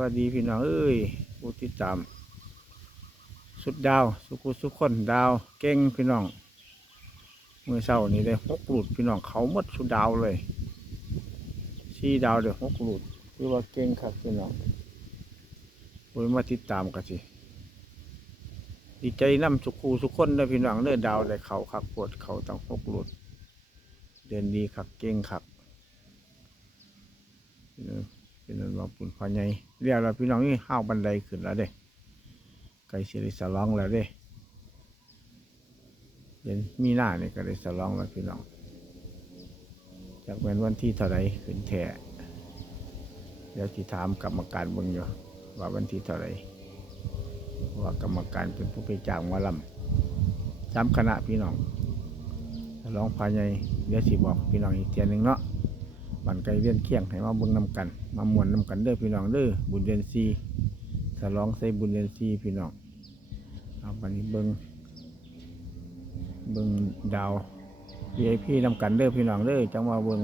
วัสดีพี่น้องเอ้ยผู้ติดตาม สุดดาว สุขุสุขคนดาว เก่งพี่น้อง เมื่อเช้านี้ได้หกหลุดพี่น้องเขาหมดสุดดาวเลยสี่ดาวได้หกหลุดคือว่าเก่งครับพี่น้องคุยมาติดตามกันสิดีใจน้ำสุขูสุขคนเด้อพี่น้องเด้อดาวได้เขาคักปวดเขาตั้งหกหลุด เดินดีคักเก่งคัก เป็นอันว่าปุ่นพอใหญ่เรียกเราพี่น้องนี่ห้าวบันไดขึ้นแล้วเด้ไก่สิริสลองแล้วเด้เย็นมีหน้านี่ก็ได้สลองแล้วพี่น้อง จากเป็นวันที่เท่าไรขึ้นแท่เดี๋ยวที่ถามกรรมการเบิ่งอยู่ว่าวันที่เท่าไรว่ากรรมการเป็นผู้ไปจ้างหมาลำจำคณะพี่น้องร้องพายใหญ่เดี๋ยวสิบอกพี่น้องอีกเทียนหนึ่งเนาะ บันไกลเลี้ยนเคียงให้มาเบิ่งนำกัน มามวนนำกันเด้อพี่น้องเด้อบุญเดือนซีสรองใส่บุญเดือนซีพี่น้องเอาบันนี้เบิ่งเบิ่งดาว VIP นำกันเด้อพี่น้องเด้อจังว่าเบิ่ง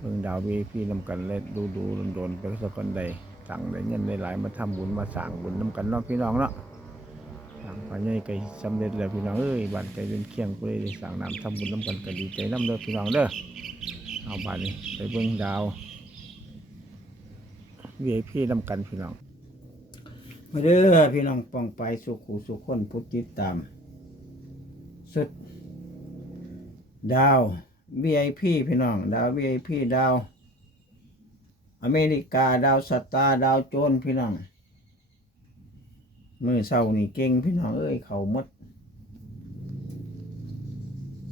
เบิ่งดาว VIP นำกันและดูดูโดนๆไปสักคนใดสั่งได้เงินได้หลายมาทำบุญมาสั่งบุญนำกันเนาะพี่น้องเนาะสั่งพาใหญ่ไก่สำเร็จแล้วพี่น้องเอ้ยบ้านไก่เป็นเคียงกูเลยสั่งน้ำทำบุญน้ำกันก็ดีใจน้ำเด้อพี่น้องเด้อ เอาบานนี้ไปเบิ่งดาว VIP นำกันพี่น้อง มาเด้อพี่น้องปองไปสุขูสุขคนพุทธติดตาม สุด ดาว VIP พี่น้อง ดาว VIP ดาว อเมริกาดาวสตาร์ดาวโจนพี่น้องมือเศร้านี่เก่งพี่น้องเอ้ยเขาหมด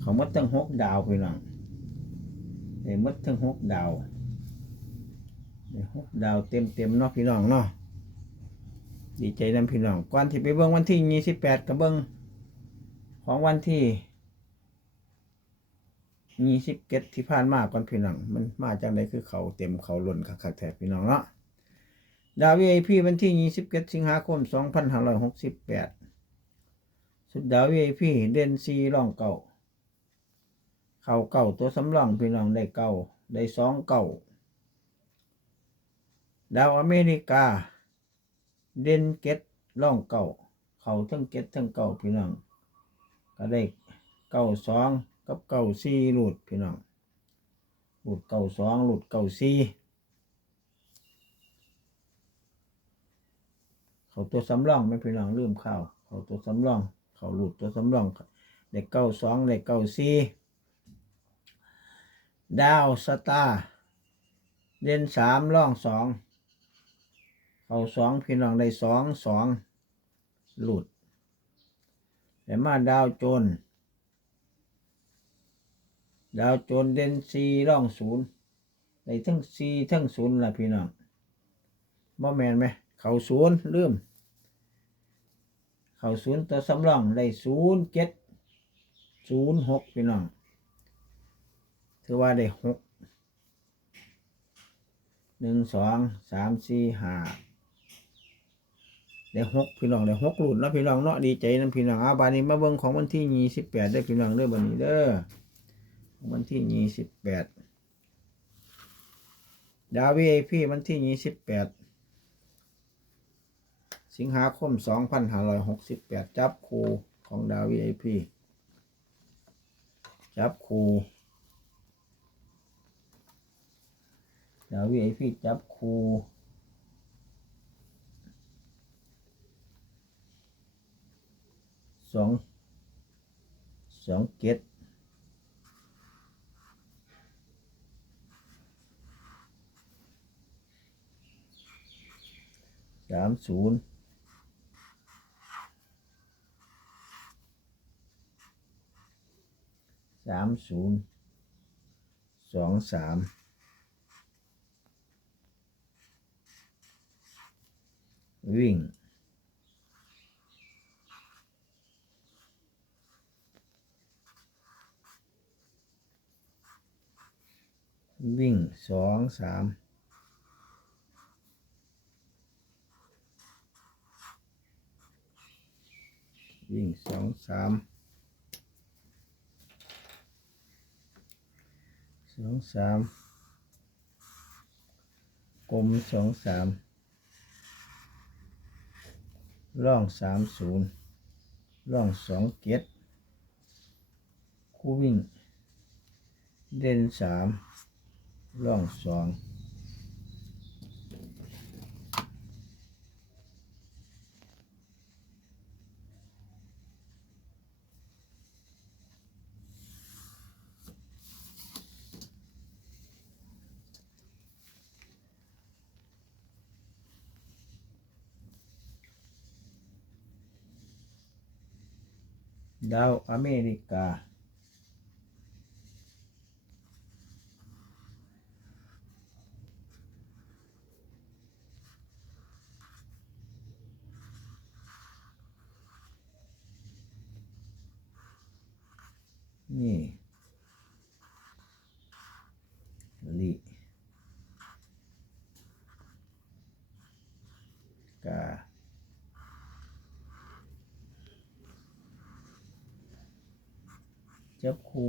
เขาหมดทั้งหกดาวพี่น้อง ได้มดทั้งหกดาวได้หกดาวเต็มเต็มเนาะพี่น้องเนาะดีใจนำพี่น้องก่อนที่ไปเบิ่งวันที่ยี่สิบแปดกับเบิ่งของวันที่ยี่สิบเก็ดที่ผ่านมาก่อนพี่น้องมันมาจากไหนคือเขาเต็มเขาหล่นคักๆแถบพี่น้องเนาะดาว VIP วันที่27สิบเก็ดสิงหาคม2568สุดดาว VIP เด่นซีร่องเก่า เข่าเก่าตัวสำรองพี่น้องได้เก่าได้สองเก่าดาวอเมริกา เดนเกตร่องเก่า เข่าทั้งเกตทั้งเก่าพี่น้อง ก็ได้เก่าสองกับเก่าซีหลุดพี่น้องหลุดเก่าสองหลุดเก่าซีเขาตัวสำรองไม่พี่น้องลืมข้าวเขาตัวสำรอง เขาหลุดตัวสำรองเด็กเก้าสองเด็กเก้าสี่ ดาวสตาร์เด่นสามร่องสองเขาสองพี่น้องได้สองสองหลุดแต่มาดาวโจน ดาวโจนเด่นสี่ร่องศูนย์ได้ทั้งสี่ทั้งศูนย์ละพี่น้องบ่แมนไหม เขาศูนย์ลืม เขาศูนย์ตัวสำรองได้ศูนย์เจ็ดศูนย์หกพี่น้อง ถือว่าได้หกหนึ่งสองสามสี่ห้าได้หกพี่น้องได้หกหลุดแล้วพี่น้องเนาะดีใจนั่นพี่น้องเอาบานนี้มาเบิ่งของวันที่ยี่สิบแปดได้พี่น้องเด้อบันนี้เด้อของวันที่ยี่สิบแปดดาววีไอพีวันที่ยี่สิบแปดสิงหาคม2568จับคูของดาว VIP จับคู ดาว VIP จับคูสองสองเกตสามศูนย์สามศูนย์สองสาม วิ่ง วิ่งสองสามวิ่งสองสามสองสามกลมสองสาม ร่องสามศูนย์ร่องสองเกตคู่วิ่ง เด่นสามร่องสอง ดาวอเมริกา นี่ลิกา จับคู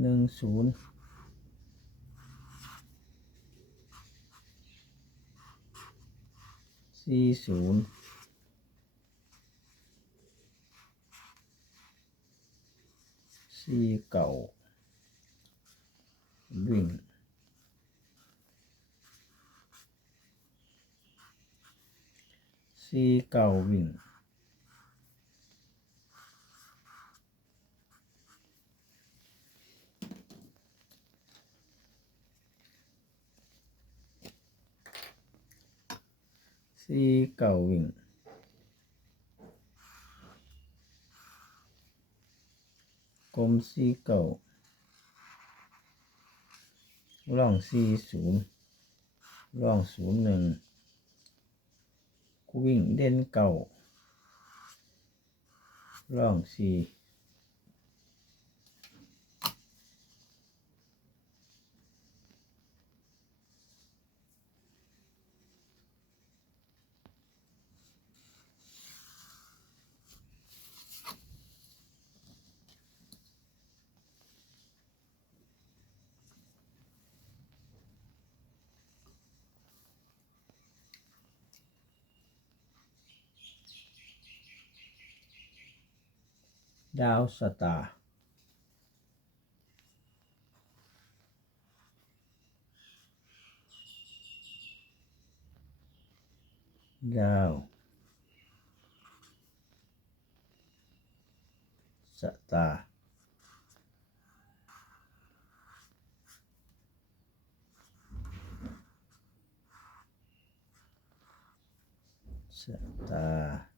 หนึ่งศูนย์สี่ศูนย์สี่เก่าวิ่ง สี่เก่าวิ่งสี่เก่าวิ่งกลมสี่เก่าร่องสี่ศูนย์ร่องศูนย์หนึ่งกู วิ่งเด่นเก่าร่องสี่ ดาวสตาร์ดาวสตาร์สตาร์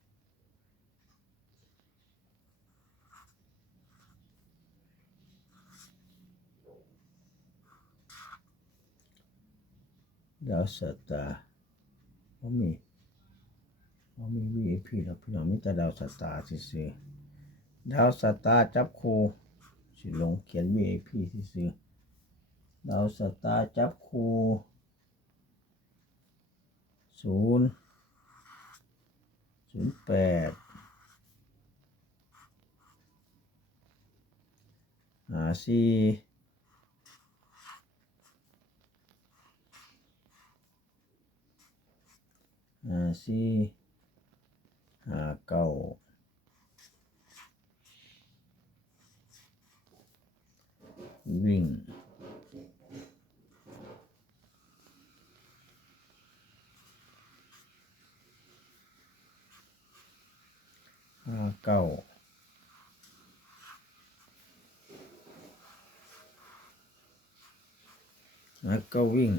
ดาวสตาร์ว่ามีว่ามี VIP แล้วพี่น้องมีแต่ดาวสตาร์ซื่อๆดาวสตาร์จับคู่สิลงเขียน VIP ซื่อๆดาวสตาร์จับคู่ศูนย์ศูนย์แปดหาสี่ ห้าสี่ห้าเก้าวิ่งห้าเก้าห้าเก้าวิ่ง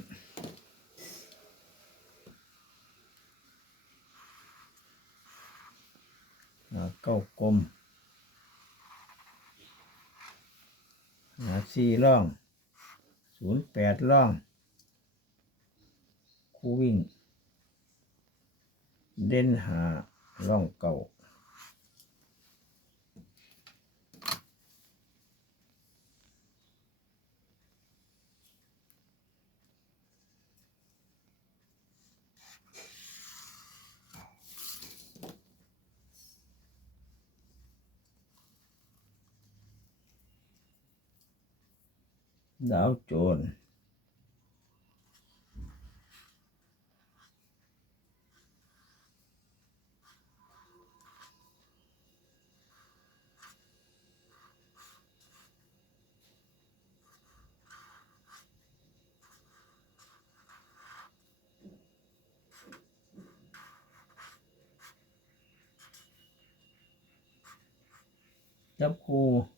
เก้ากลมหาสี่ร่องศูนย์แปดร่อง คู่วิ่ง เด่นหาร่องเก่า đảo chuồn chấp khu.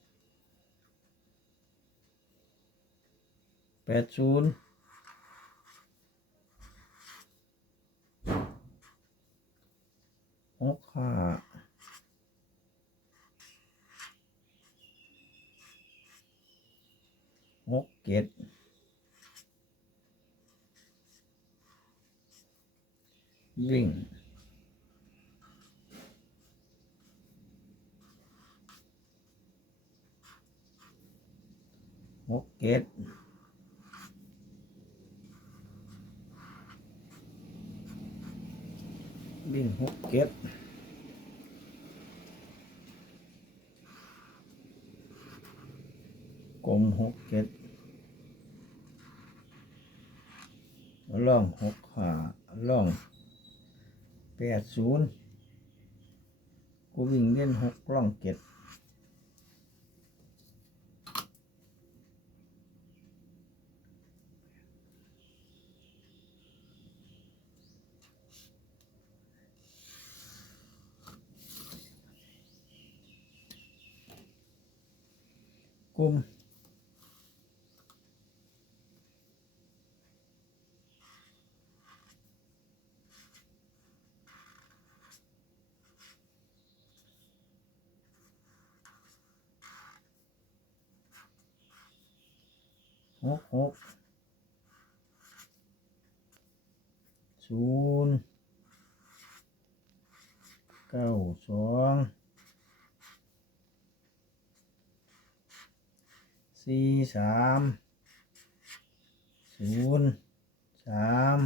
แปดศูนย์หกห้าหกเจ็ดวิ่งหกเกต วิ่งหกเกตกลมหกเกตล่องหกขาล่องแปดศูนย์กูวิ่งเล่นหกล่องเกต กลุ่มหกหกศูนย์เก้าสอง สี่สามศูนย์สาม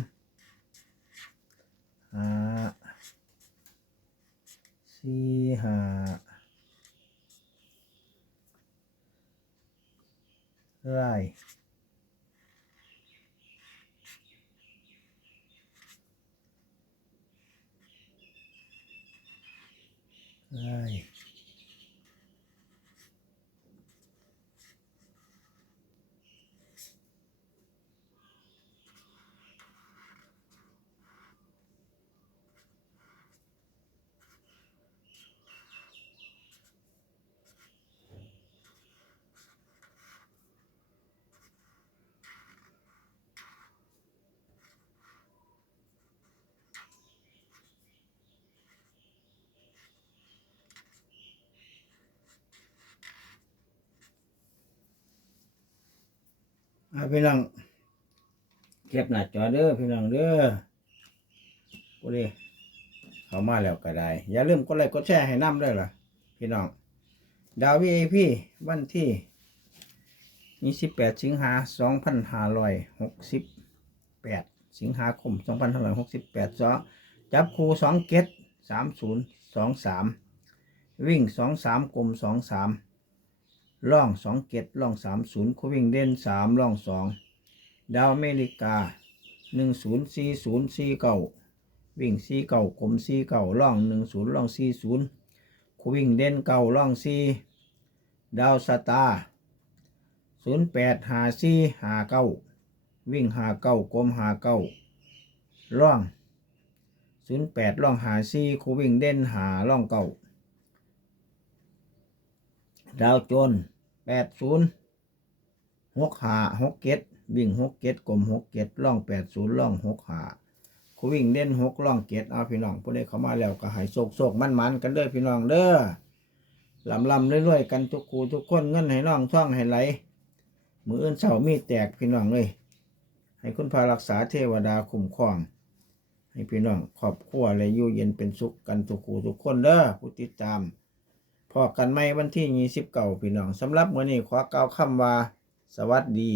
ห้าสี่ห้าไร่ไร่ อาพี่น้องเก็บหน้าจอเด้อพี่น้องเด้อกูดิเข้ามาแล้วก็ได้ อย่าลืมกดไลค์กดแชร์ให้น้ำด้วยล่ะ พี่น้อง ดาววีไอพีวันที่ยี่สิบแปดสิงหาสองพันห้าร้อยหกสิบแปดสิงหาคมสองพันห้าร้อยหกสิบแปดสอจับคูสองเก็ดสามศูนย์สองสามวิ่งสองสามกลมสองสาม ล่องสองเก็ดล่องสามศูนย์คูวิ่งเด่นสามล่องสองดาวเมริกาหนึ่งศูนย์สี่ศูนย์สี่เก้าวิ่งสี่เก้ากลมสี่เก้าล่องหนึ่งศูนย์ล่องสี่ศูนย์คูวิ่งเด่นเก่าล่องซีดาวสตาร์ศูนย์แปดหาซีหาเก้าวิ่งหาเก้ากลมหาเก้าล่องศูนย์แปดล่องหาซีคูวิ่งเด่นหาล่องเก้า ดาวโจนแปดศูนย์หกหาหกเก็ดวิ่งหกเก็ดกลมหกเก็ดล่องแปดศูนย์ล่องหกหาคูวิ่งเด่นหกล่องเกียรเอาพี่น้องผู้ใดเข้ามาแล้วก็ให้โศกโศกมันมันกันเด้อพี่น้องเด้อลำลำเรื่อยๆกันทุกคูทุกคนเงินให้น้องท่องให้ไหลมืออื่นเสามีแตกพี่น้องเลยให้คุณพารักษาเทวดาคุ้มครอง ให้พี่น้องครอบครัวเลยอยู่เย็นเป็นสุขกันทุกคูทุกคนเด้อผู้ติดตาม พอกันไหมวันที่ยี่สิบเก้าพี่น้องสำหรับมื้อนี้ขอกล่าวคำว่า สวัสดี